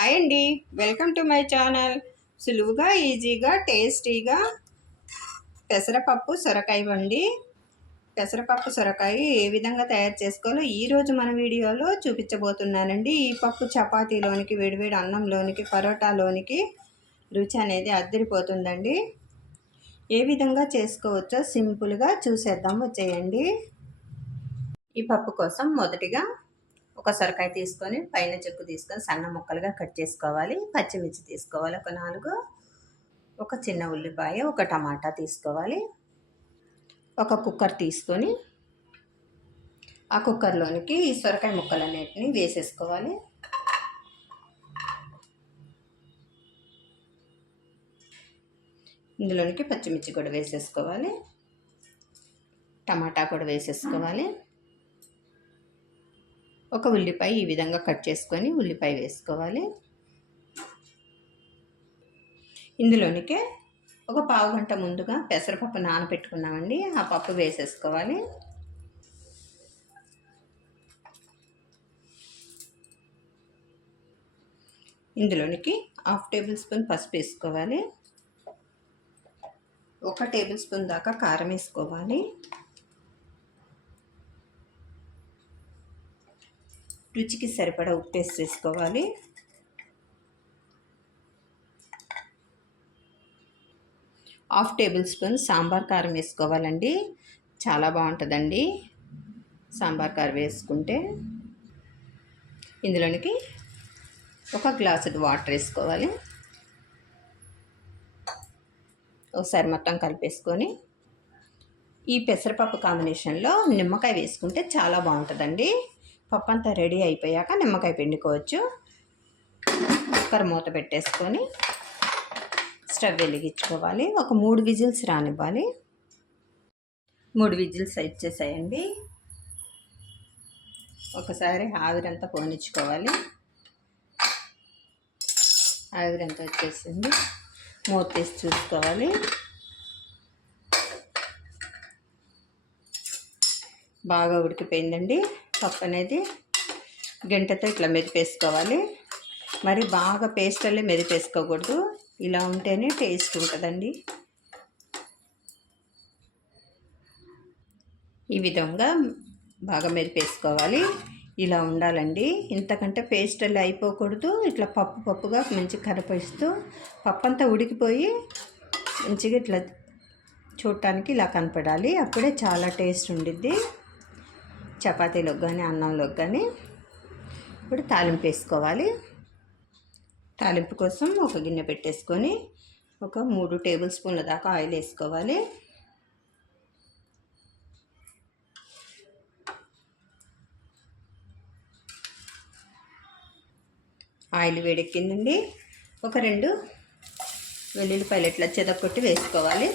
Hi అండి. Welcome to my channel. సులువుగా ఈజీగా టేస్టీగా పెసరపప్పు సొరకాయ వండి. పెసరపప్పు సొరకాయ ఏ విధంగా తయారు చేసుకోవాలో ఈరోజు మన వీడియోలో చూపించబోతున్నానండి. ఈ పప్పు చపాతీలోనికి వేడివేడి అన్నంలోనికి పరోటాలోనికి రుచి అనేది అద్దరిపోతుందండి. ఏ విధంగా చేసుకోవచ్చో సింపుల్గా చూసేద్దాం. వచ్చేయండి. ఈ పప్పు కోసం మొదటిగా ఒక సొరకాయ తీసుకొని పైన చెక్కు తీసుకొని సన్న ముక్కలుగా కట్ చేసుకోవాలి పచ్చిమిర్చి తీసుకోవాలి ఒక నాలుగు ఒక చిన్న ఉల్లిపాయ ఒక టమాటా తీసుకోవాలి. ఒక కుక్కర్ తీసుకొని ఆ కుక్కర్లోనికి ఈ సొరకాయ ముక్కలన్నిటిని వేసేసుకోవాలి. ఇందులోనికి పచ్చిమిర్చి కూడా వేసేసుకోవాలి టమాటా కూడా వేసేసుకోవాలి. ఒక ఉల్లిపాయ ఈ విధంగా కట్ చేసుకొని ఉల్లిపాయ వేసుకోవాలి. ఇందులోనికే ఒక పావు గంట ముందుగా పెసరపప్పు నానబెట్టుకున్నామండి. ఆ పప్పు వేసేసుకోవాలి. ఇందులోనికి హాఫ్ టేబుల్ స్పూన్ పసుపు వేసుకోవాలి. ఒక టేబుల్ స్పూన్ దాకా కారం వేసుకోవాలి. రుచికి సరిపడా ఉప్పు వేసి వేసుకోవాలి హాఫ్ టేబుల్ స్పూన్ సాంబార్ కారం వేసుకోవాలండి. చాలా బాగుంటుందండి సాంబార్ కారం వేసుకుంటే. ఇందులోనికి ఒక గ్లాసు వాటర్ వేసుకోవాలి. ఒకసారి మొత్తం కలిపేసుకొని ఈ పెసరపప్పు కాంబినేషన్లో నిమ్మకాయ వేసుకుంటే చాలా బాగుంటుందండి. పప్పు అంతా రెడీ అయిపోయాక నిమ్మకాయ పిండుకోవచ్చు. కుక్కర్ మూత పెట్టేసుకొని స్టవ్ వెలిగించుకోవాలి. ఒక మూడు విజిల్స్ రానివ్వాలి. మూడు విజిల్స్ ఇచ్చేసాయండి ఒకసారి ఆవిరంతా పోనిచ్చుకోవాలి. ఆవిరంతా వచ్చేసింది. మూత తీసి చూసుకోవాలి. బాగా ఉడికిపోయిందండి. పప్పు అనేది గంటతో ఇట్లా మెదిపేసుకోవాలి. మరి బాగా పేస్ట్ అల్లే మెదిపేసుకోకూడదు. ఇలా ఉంటేనే టేస్ట్ ఉంటుందండి. ఈ విధంగా బాగా మెదిపేసుకోవాలి. ఇలా ఉండాలండి. ఇంతకంటే పేస్ట్ అల్లి అయిపోకూడదు. ఇట్లా పప్పు పప్పుగా మంచి కరపేస్తూ పప్పు అంతా ఉడికిపోయి మంచిగా ఇట్లా చూడటానికి ఇలా కనపడాలి. అప్పుడే చాలా టేస్ట్ ఉండిద్ది. చపాతీలోకి కానీ అన్నంలోకి కానీ ఇప్పుడు తాలింపు వేసుకోవాలి. తాలింపు కోసం ఒక గిన్నె పెట్టేసుకొని ఒక మూడు టేబుల్ స్పూన్ల దాకా ఆయిల్ వేసుకోవాలి. ఆయిల్ వేడెక్కిందండి. ఒక రెండు వెల్లుల్లిపాయలు ఇట్లా చెదకొట్టి వేసుకోవాలి.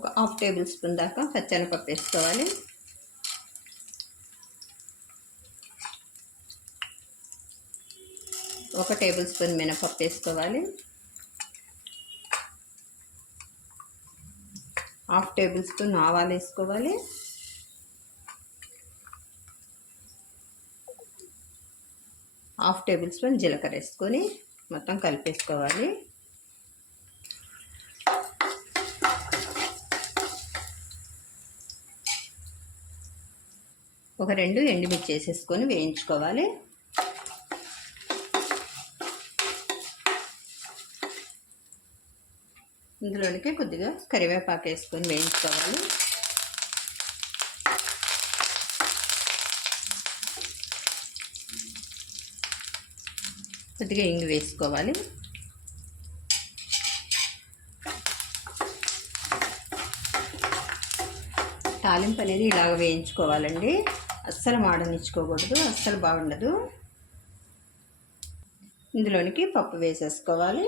ఒక హాఫ్ టేబుల్ స్పూన్ దాకా పచ్చెనపప్పు వేసుకోవాలి. ఒక టేబుల్ స్పూన్ మినపప్పు వేసుకోవాలి. హాఫ్ టేబుల్ స్పూన్ ఆవాలు వేసుకోవాలి. హాఫ్ టేబుల్ స్పూన్ జీలకర్ర వేసుకొని మొత్తం కలిపేసుకోవాలి. ఒక రెండు ఎండుమిర్చి వేసేసుకొని వేయించుకోవాలి. ఇందులోనికి కొద్దిగా కరివేపాకు వేసుకొని వేయించుకోవాలి. కొద్దిగా ఇంగు వేసుకోవాలి. తాలింపు అనేది ఇలాగ వేయించుకోవాలండి. అస్సలు మాడనిచ్చుకోకూడదు అస్సలు బాగుండదు. ఇందులోనికి పప్పు వేసేసుకోవాలి.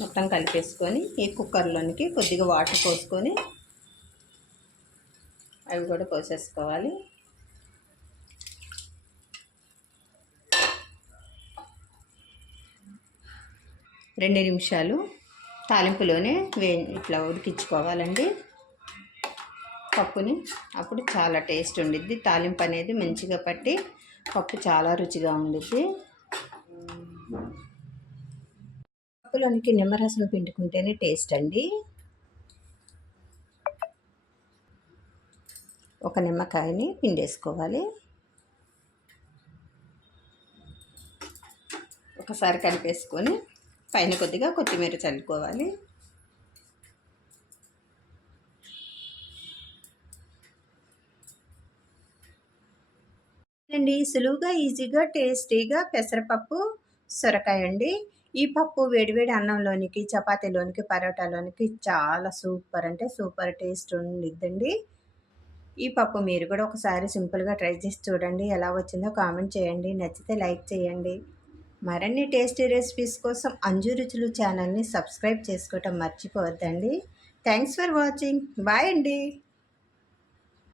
మొత్తం కలిపేసుకొని ఈ కుక్కర్లోనికి కొద్దిగా వాటర్ పోసుకొని అవి కూడా పోసేసుకోవాలి. రెండు నిమిషాలు తాలింపులోనే వే ఇట్లా ఉడికించుకోవాలండి. పప్పుని అప్పుడు చాలా టేస్ట్ ఉండిద్ది. తాలింపు అనేది మంచిగా పట్టి పప్పు చాలా రుచిగా ఉండిద్ది. పప్పులోనికి నిమ్మరసం పిండుకుంటేనే టేస్ట్ అండి. ఒక నిమ్మకాయని పిండేసుకోవాలి. ఒకసారి కలిపేసుకొని పైన కొద్దిగా కొత్తిమీర చల్లుకోవాలి. అండి సులువుగా ఈజీగా టేస్టీగా పెసరపప్పు సొరకాయ అండి ఈ పప్పు వేడివేడి అన్నంలోనికి చపాతీలోనికి పరోటాలోనికి చాలా సూపర్ అంటే సూపర్ టేస్ట్ ఉండిద్దండి. ఈ పప్పు మీరు కూడా ఒకసారి సింపుల్గా ట్రై చేసి చూడండి. ఎలా వచ్చిందో కామెంట్ చేయండి. నచ్చితే లైక్ చేయండి. మరిన్ని టేస్టీ రెసిపీస్ కోసం అంజు రుచులు ఛానల్ని సబ్స్క్రైబ్ చేసుకోవటం మర్చిపోవద్దండి. Thanks for watching. బాయ్ అండి.